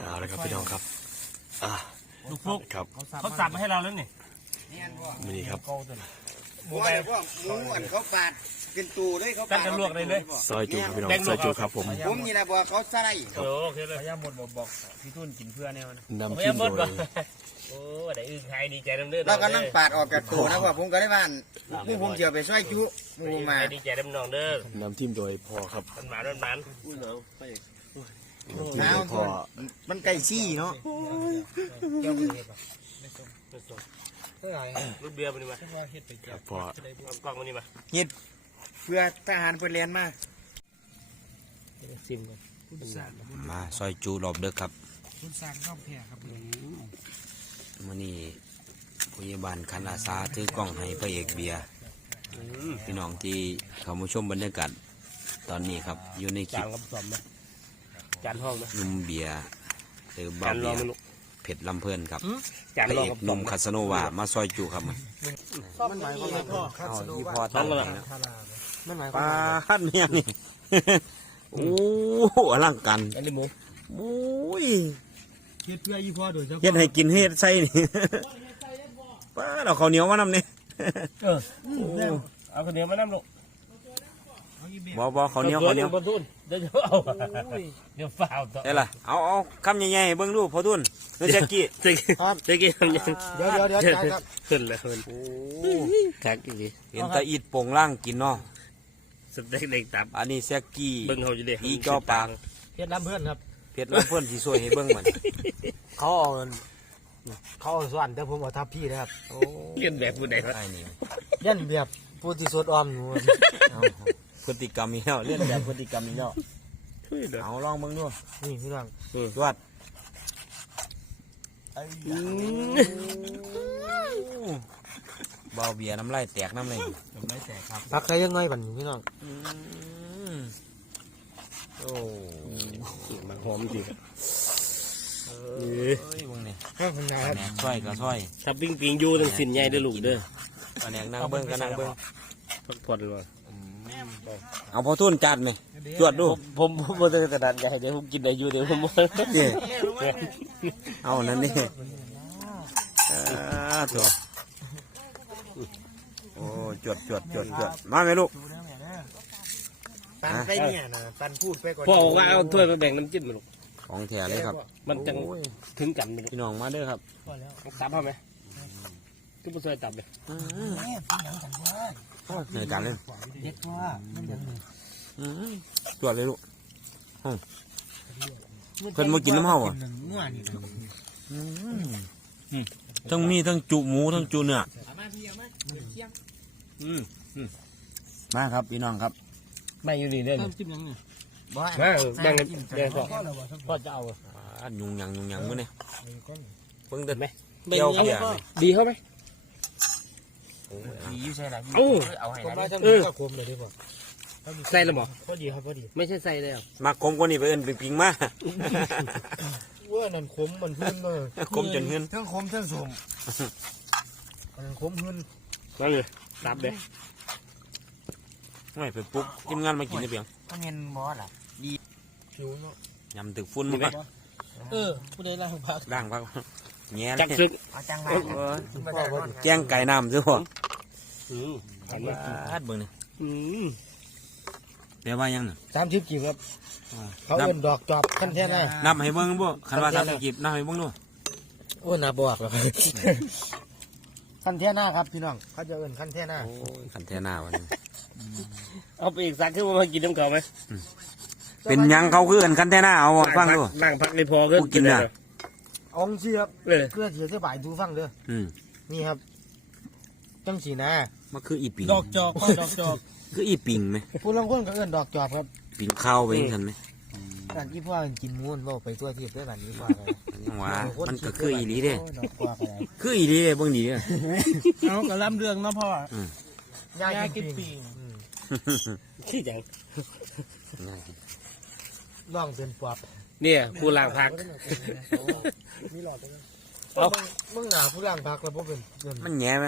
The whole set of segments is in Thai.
เอาละครับพี่น้องครับอะลูกฟุกครับเขาสับมาให้เราแล้วนี่มือนี้ครับหมูอะไรพวกหมูอันเขาปาดเป็นตูเลยเขาตั้ปางดกันลวกเลยเลยซอยจูครับพี่น้องแบ่งลูกซอยจูครับผมผมนี่นะบอกเขาใส่โอ้โอเคเลยพยายามหมดบอกบอกพี่ทุ่นกินเพื่อแนวนะนำไม่จิ้ยามมโดดบ่ยโอ้ได้อึ้งใครดีใจน้ำเลือดเรากำลังปาดออกจากตูนะว่าผมก็ได้บ้านหมูผมเจียวไปช่วยจุหมูมาดีใจน้ำนองเด้อนำจิ้มโดยพ่อครับมันหมามันหมันนำ จิ้มโดยพ่อมันไก่ซี่เนาะรูปเบียร์มันนี่มาครับพ่อเอากล้องมันนี่มาเพื่อทหารเพื่อเรียนมาซิมกันมาซอยจูรอบเด้อครับคุณสร้างข้าวแพร่ครับมื่อนี้ผู้ใหญ่บ้านคันอาสาถือกล้องให้พระเอกเบียร์พี่น้องที่เขามาชมบรรยากาศตอนนี้ครับ อยู่ในคลิจานปกับสอมไหม จานห้องไหมหนุ่มเบียร์หรือจาบ่าวนรเบีองยไม่ร์รู้เผ็ดลำเพลินครับจานพระรอเองกกับหนุ่มคาสโนวามาซอยจูครับมันมันหมายความว่าเอาอีพอต้ตั้องงกันเลละยนะมันหมายคปวามลาว่าฮัดเนี่ยนี่ โอ้โหอลังการอันนี้หมูโอ้ยเฮ็ดเพื่อยี่พ่อโดยเฉเฮ็ดพาะให้กินเฮ็ดใส่นี่ ป้าเราข้าวเหนียวมานำนี่เออเอาคนเดียวมานั่งลง เอาอีเมลบ่บ่ข้าวเหนียวข้าวเหนียวบนทุนเดี๋ยวเอาเดี๋ยวฝ้าวต่อได้ล่ะเอาเอาคำใหญ่ๆให้เบิ่งดูพอทุนเนื้อแจ็กกี้เจ๊กี้เจ๊กี้ทำยังเดี๋ยวเดี๋ยวเดี๋ยวครับ ขึ้นเลยขึ้นโอ้คักอีกทีเห็นแตาอิดโป่งล่างกินเนาะสเต็กเด็กตับ อันนี้แจ็กกี้เบิ้งเขาจะได้อีจอปากเฮ็ดน้ำเพื่อนครับเพชรแล้วเพื่อนสิช่วยให้เบิ่งมันเขาเอาเขาเอาส่วนแต่ผมเอาทับพี่นะครับโอ้เลียนแบบผู้ใดวะไอ้นี่ยันแบบผู้ที่สดออมอยู่เอา พฤติกรรมอีกแล้วเรียนแบบพฤติกรรมอีกแล้วช่วยเด้อเอาลองเบิ่งดูนี่พี่น้องจวดเบาเบียร์น้ำลายแตกน้ำเลยพักใครยังไงบัดนี้พี่น้องอืมโอ้มันหอมจริงเอ้ยเบิ่งนี่ครับคุณนะครับแหนกช่วยก็ช่วยถ้าปิ้งปิงอยู่ตั้งสินใหญ่เด้อลูกเด้อแผนกนั่งเบิ่งก็นั่งเบิ่งพักผ่อนเลยว่ะ เอาพอทุนจัดไหมจวดดูผมผมบ่ได้กระดานใหญ่เดี๋ยวผมกินได้อยู่เดี๋ยวผมบ่เจ้เอานั่นนี่อ่าตัวโอ้จวดจวดจวดจวดมาไหมลูกปันไปเนี่ยนะปันพูดไปก่อนพ่อบอกว่าเอาถ้วยมาแบ่งน้ำจิ้มมาลูกของแถเลยครับ มันจังโอ้ยถึงกันไปลูกพี่น้องมาเด้อครับตับเอาไหมทุกผู้ช่วยตับเลยในการเล่นเด็ดว่ามันยังอืมจวดเลยลูกอืมเพิ่นมากินน้ำเฮาอะหนึ่งเมื่อนี่นะทั้งมีทั้งจุหมูทั้งจุเนื้ออืมมาครับพี่น้องครับไม่อยู่นี่เด้อน้ำจิ้มยังไงบ่แบ่งแบ่งกันแบ่งพ่อพ่อจะเอาอ่ายุงยังยุงยังมื้อนี่เบิ่งเด้อไหมเกี่ยวเบียร์ไหมดีเขาไหม ดีอยู่ใช่ไหมเอ้าเอาให้ผมมาทำเออก็คมเลยดีกว่าใส่แล้วบ่พอดีครับพอดีไม่ใช่ใส่แล้วมาคมกว่านี้ไปเอิ้นไปปิงมาว่านั่นคมมันพื้นเลยคมจนเงินทั้งคมทั้งสมอันนั้นคมพื้นนั่นเลยตับเด้อไม่ไปปลุ๊บทีมงานมากินได้เพียงมันเงินบอสอะผิวเนาะยำตึกฟุ้นมาปะเออผู้ใดล่างพักด่างพักแง่จักเลยซึกเอาจังไรเออแจ้งไก่น้ำซื้อหัว อืมบาดเบิ่งนี่อืมเดี๋ยวว่ายังน่ะสามสิบกี่ครับ เขานับเอิ้นดอกจอบขั้นแท่น่ะนับให้เบิ่งบ่คันว่าทับกีบนับให้เบิ่งดูโอ้นาบวกแล้วครับขั้นแท่หน้าครับพี่น้อง เขาจะเอิ้นขั้นแท่หน้าโอ้ยขันแท่หน้าวันนี้เอาไปอีกสักคือว่ามากินน้ำเก่าไหมเป็นหยังเขาคือกันคันแท่หน้าเอาฟังดูล่างพักเลยพอขึ้นกูกินน่ะองสิครับเลยเพื่อที่จะบ่ายดูฟังเด้ออืมนี่ครับจังสีนะ มันคืออีปิง ดอกจอกดอกจอกคืออีปิงไหมผู้ลางคนก็เอิ้นดอกจอบครับปิงข้าวไปทันไหมการที่พ่อกินมูนบ่ไปทั่วทิพย์ด้วยกันนี้พ่อเลยยังว่ามันก็คืออีหลีเด้โดอกกว่าก็ได้คืออีหลีเด้เบิ่งดีเด้อเอากระลำเรื่องนะพ่ออืมยากินปีงขี้จังง่าย ล่องเป็นปอบเนี่ยผู้ล่างพัก มีหลอดด้วยเอามึงหนาผู้ล่างพักแล้วพวกเป็นเงินมันแง่ไหม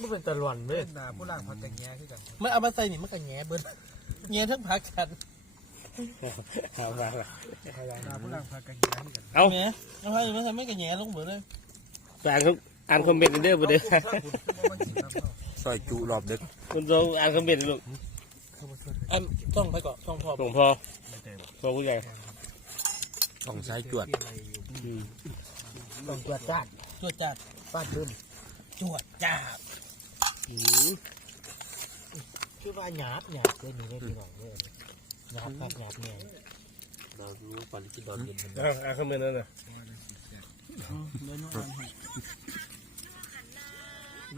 มึงเป็นตะลวนเว้ยหนาผู้ล่างพักแต่แง่คือกันมันเอามาใส่นี่มันก็แง่เบิ้ลแง่ทั้งพักกันเอามาละผู้หลังพากันเอาแหมเอาให้มาทำไม่กันแหย่ลงเหมือนเลยอ่านคอมอ่านคอมเมนต์เด้อบ่เด้อซอยจุรอบดึกคุณโจอ่านคอมเมนต์ลูกอันต้องไปก่อนต้องพอหลวงพ่อพ่อผู้ใหญ่ต้องใช้จวดอืมต้องตรวจจ้านจวดจัดฟาดบึ้มจวดจ้าบอืม คือว่าหยาบหยาบเลยนี่เลยพี่น้องเลยหยาบครับหยาบเนี่ยเรารู้ก่อนที่ตอนเย็นเอาอ่านคอมเมนนั่นน่ะ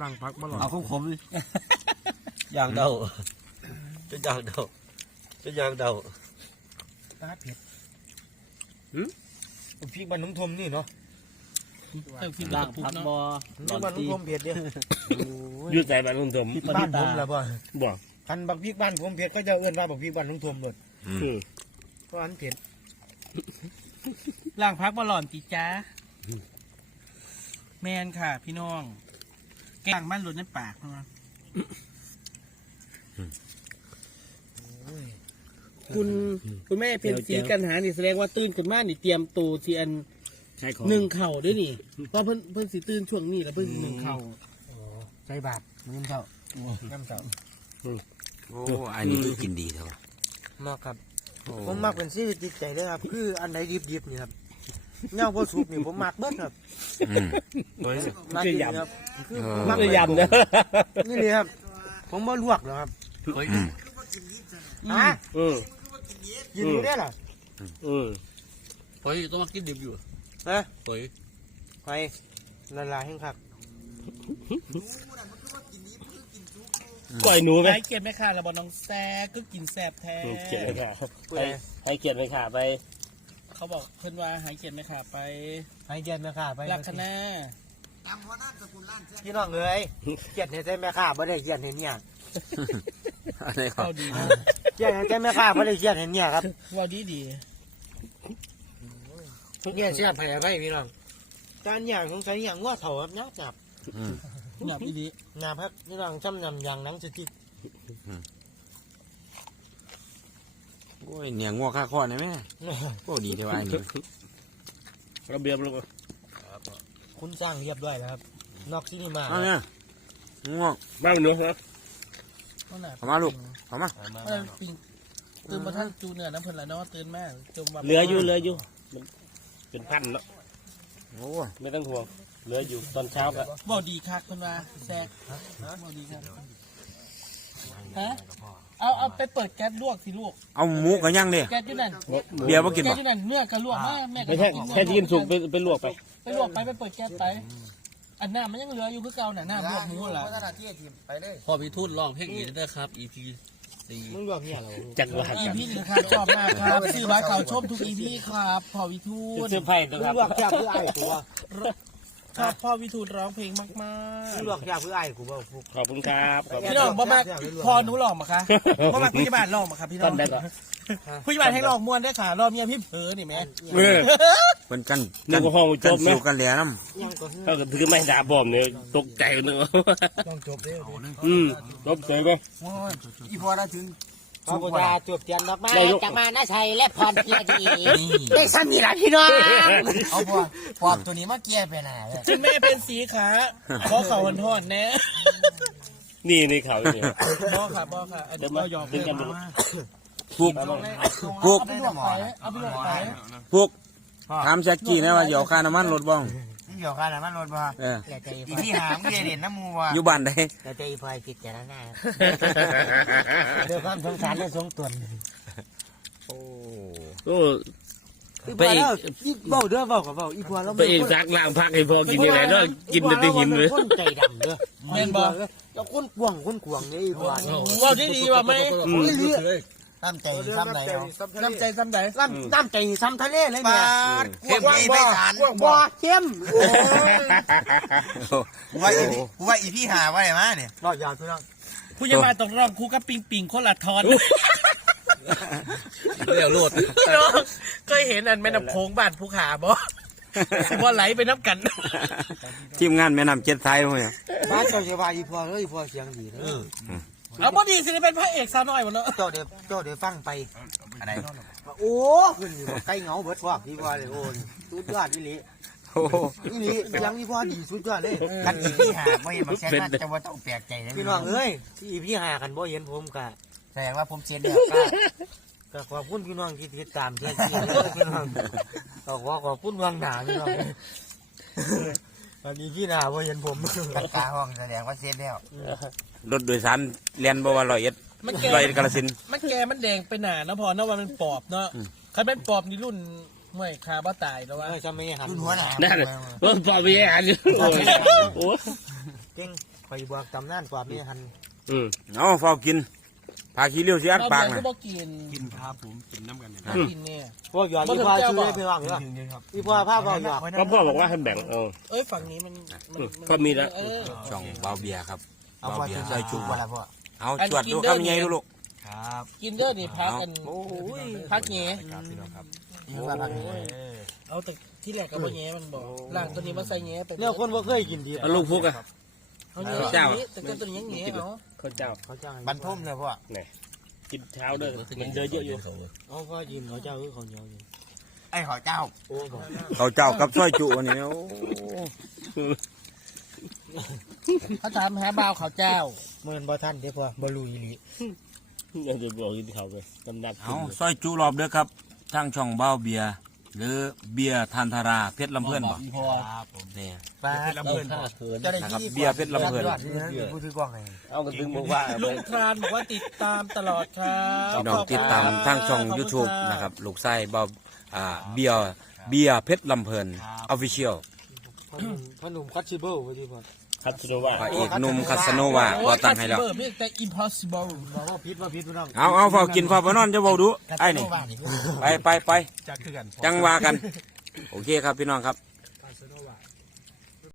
นั่งพักบ่หรอเอาของผมเลยยางเดาเป็นยางเดาเป็นยางเดาตาเผ็ดพริกบ้านนุ่งทมนี่เนาะเจ้าพิมพ์ล่าตะงพักเนาะบอบ้านนุ่งทมเผ็ดเด้ อยืดใจบ้านลุงสมบ้านผมล่ะบ่บอกคันบักพริกบ้านผมเผ็ดก็จะเอื้อนว่าบักพริกบ้านนุ่งทมหมดอืมเพราะอันเผ็ดล่างพักบอลอนติจ้าแมนค่ะ พี่น้อง แกงมันหลุดในปากเนาะคุณคุณแม่เป็นสีกันหานี่แสดงว่าตื่นขึ้นมานี่เตรียมตัวที่อันใช่ของหนึ่งเข่าด้วยนี่เพราะเพิ่นเพิ่นสิตื่นช่วงนี้แล้วเพิ่นหนึ่งเข่า ใส่บาทมื้อเช้าน้ำเช้าโอ้อันนี้คือกินดีเท่ามากครับโอ้ผมมักเป็นชีวิตจิตใจเลยครับ คืออันไหนดิบๆนี่ครับเน่าบ่สุกนี่ผมมักเบิดครับอืมมักจริงครับคือผมมักไม่เลยยำนะนี่เลยครับ ผมบ่ลวกหรอกครับอืมอะอืมกินอยู่ได้อล่ะอืมเฮ้ยต้องมากินดิบอยู่ฮะเฮ้ยไปละลายให้ครับ ก่อยหนูไหมให้เกียรติแม่ค่ะแล้วบอน้องแซ่ก็กินแซ่บแท้อืมเกียดเลยค่ะผู้ให้ให้เกียรติไปค่ะไป เขาบอกเพิ่อนว่าใหายเกียรติแม่ค่ะไปให้เกียรติแม่ค้าไปลักคณะพี่น้องเอ้ยเกียรติให้ใจแม่ค้าบ่ได้เกียรติเนี่ยอะไรครับเกียรติให้ใจแม่ค้าบ่ได้เกียรติเนี่ยครับว่าดีดีเนี่ยเสียไผลไผพี่น้องการอย่างสงสัยอย่างว่าเถ่าครับหยาบ หยาบอืมหนับอีดีหยาบครับพี่น้องช้ำยำอย่างหนังสติ๊กโอ้ยเนี่ยงัวข้าคอเนี่ยแม่โอ้ดีเท่าไอ้นี่ระเบียบลูกคุณสร้างเรียบร้อยแล้วครับ นอกที่นี่มาเอาเนี่ยง่วงบ้างหนูครับว่าหนาเอามาลูกเอามาว่าหนาปิงตื่นมาท่านจูเนื้อน้ำเพิ่นละเนาะตื่นมาจมว่าเหลืออยู่เหลืออยู่มันเป็นพันแล้วโอ้ไม่ต้องห่วง เหลืออยู่ตอนเช้าก็บ่ดีคักเพิ่นว่าแซ่บ่ดีคักฮะเอาเอาไปเปิดแก๊สลวกสิลูกเอาหมูกันยังดิแก๊สอยู่นั่นเบียร์มากินแก๊บ่สอยู่นั่นเนื้อก็ลวกมาแม่ก็ไม่ใช่กินเนื้อแค่ที่กินสุกไปไปลวกไปไปลวกไปไปเปิดแก๊สไป อันหน้ามันยังเหลืออยู่คือเก่าน่ะหน้าลวกหมูล่ะพัฒนาที่ทีมไปเลยพ่อพี่ทูตร้องเพลงนี้ด้วยครับ EP สี่มึงลวกเนี่ยเหรอจักรวาลอีกันพีหนึ่งครับชอบมากครับซื้อบัตรเขาชมทุกอีพีครับพ่อวิทูลเสื้อไผ่ตัวมึคงรับลวกแค่เพื่อไอ้กูวะ ชอบพ่อวิทูลร้องเพลงมากมึงลวกแค่เพื่อไอ้กูวะฟุกขอบคุณครับขอบๆคุณพี่น้องบ่มากพอหนูหลอกมาคะบ่มากพยาบาลหลอกมาครับพี่น้ต้อนงได้ก่อนพยาบาลให้หลอกมวนได้ค่ะรอบเมียพี่เผลอนี่แม่เออ เป็นกันนึกว่าห้องมันจกันบไหมฟิวกันเหลียน้ยังก็ถ้าเกิดถือไม่ดาบอมเนี่ยตกใจนึกว่าต้องจบเด้ออืมจบเสร็จไหมอีพอได้ถึง พระพุทธาจบเทียนดอกไม้ได้ลูกจากมานาชัยและพรเพียดีได้สนิทละพี่น้องเอาพอปอบตัวนี้มาเกียร์ไปไหนเลยคุณแม่เป็นสีขาขอเขาหันทอดแน่นี่นี่เขาเนี่ยบ่ค่ะบ่ค่ะอันเดี๋นี้ยวมาบ่ยอมดึงกันดูำพวกพวกเอาไปลวกไปเอาไปลวกไปพวกถามแจ็คกี้นะว่าเดี๋ยวค่าน้ำมันรถบ้องนี่ เกี่ยวกันนะมันรถบ่เอออย่าใจอีพี่หามเกียร์เด่นน้ำมูว่ะอยู่บ้านใดอย่าใจพลอยผิดแต่ละหน้าเดี๋ยวความสงสารและสงตนโอ้ โอ้อีพอแล้วอีเบาเด้อเบากับเบาอีพอแล้วไปเองซักล้างพักให้พอกินยังไงเนาะกินแต่ได้หินเลยคนใจดำเด้อแม่นบ่แล้วคนกวางคนกวางนี่อีพอว่าดีดีว่าไหม อืม น้ำใจซ้ำไหนเอาน้ำใจซ้ำใดน้ำน้ำใจซ้ำทะเลเลยปเนี่ยาดกวางไม่สารบ่เข้มกูว่าอีพี่กูว่าอีพี่หาไว้มาเนี่ยรอดยาวพี่น้องผู้ใหญ่บ้านต้องร้องคู่กับปิงปิงคนละทอนเรียวโลดพี่น้องเคยเห็นอันแม่น้ำโค้งบ้านภูขาบ่สิบ่ไหลไปน้ำกัน ทีมงานแม่น้ำเจ็ดไทยมั้งเนี่ยบ้านเจ้าเสียว่าอีพอเลยอีพอเสียงดีเลย เอาพอดีสิได้เป็นพระเอกสาวน้อยหมดเนาะเจ้าเดี๋ยวเจ้าเดี๋ยวฟังไปอะไรโอ้ขึ้นอยู่กับไก่เหงาเบิดพวกที่ว่าเลยโอ้ยสุดยอดอีหลีโอ้โหอีหลียังนี่พ่อดีสุดยอดเลยกันอีพี่หาไม่เห็นมาแซงมาจะว่าต้องแปลกใจนะพี่น้องเอ้ยที่พี่หากันบ่เห็นผมกะแสดงว่าผมเสียเดียวก็ขอบคุณพี่น้องที่ติดตามเชื่อที่พี่น้องก็ขอขอบคุณวางหนาพี่น้องอันนี้พี่หนาบ่เห็นผมกันตาห้องแสดงว่าเสียแล้ว รถโดยสารเรียนบ่ว่าร้อยเอ็ดมันแกร้อยเอ็ดกาฬสินธุ์ มันแกมันแดงไปหนาเนาะพอเนาะว่ามันปอบเนาะคันเป็นปอบนี่รุ่นห่วยคาบ้าตายแล้ววะเออจะไม่หันรุ่นหัวหน้านั่นรถปอบมีอันอยู่โอ้เก่งคอยบอกตำนานความไม่หันอืม เอาเฝ้ากินพาขี้เลี้ยวสิอันเราปากเบียนะร์ก็บอกกินกินพาผมกินน้ำกันเนี่ยกินเนี่ย พวกหยอดพี่พ่อซื้อให้พี่น้องเหรอพี่พ่อภาพบอกหยอด ก็พ่อบอกว่าให้แบ่งเออ เอ้ยฝั่งนี้มันมันนก็มีแล้วเออ ช่องเบาเบียร์ครับ เอาเบาพอเบียถึร์งซอยจุจุกว่าละพ่อเอาจวดดูคำใหญ่ดูลูกครับกินเด้อนี่พักกันโอ้ยพักแง่นี่ว่าพักนี้เอาแต่ที่แรกก็บ่แง่มันบอกล่างตัวนี้มาใส่แง่ไปเนี่ยคนบ่เคยกินดีเอาลูกพุกอะเอาแง่เจ้าตัวนี้แต่ตัวนี้ยังแง่เอาข้าวเจ้าเขาจ้างบรรทมเลยพ่อกินเช้าเด้อมันเดินเยอะอยู่เขาก็ยินเขาเจ้าคือเขาเหนียวอยู่ไอ้หอเจ้าโอ้บอกเขาเจ้ากับซอยจุวันนี้โอ้ เขาถามหาบ่าวเขาเจ้าเมื่อนบ่ท่านเด้อพ่อบ่รู้อีหลียังจะบอกกินเขาไปตำดับเอาซอยจุรอบเด้อครับทางช่องเบาเบียร์หรือเบียร์ทานทาราเพชรลำเพื่อนบ่ครับผมเนี่ยปลาลำเพลินเจ้าได้นะครับที่เบียร์เพชรลำเพลินยอดที่นั่นผู้ถือกล้องไงเอากระตึงบอกว่าลุงครานบอกว่าติดตามตลอดครับพี่น้องติดตามทางช่อง YouTube นะครับลูกไส้เบาอ่าเบียร์เบียร์เพชรลำเพลินออฟฟิเชียลพ่อหนุ่มพ่อหนุ่มคัตชิเบิลว่าที่พ่อ ครับชิโนว่าพระเอกหนุ่มคาสโนวาก็ตั้งให้แล้วโอ้ย Possible แต่ impossible บอกว่าพิษว่าพิษพี่น้องเอาเอาเฝ้ากินเฝ้าไปนอนจะเบาดูไอ้นี่ไปไปไปจักคือกันจังว่ากัน โอเคครับพี่น้องครับ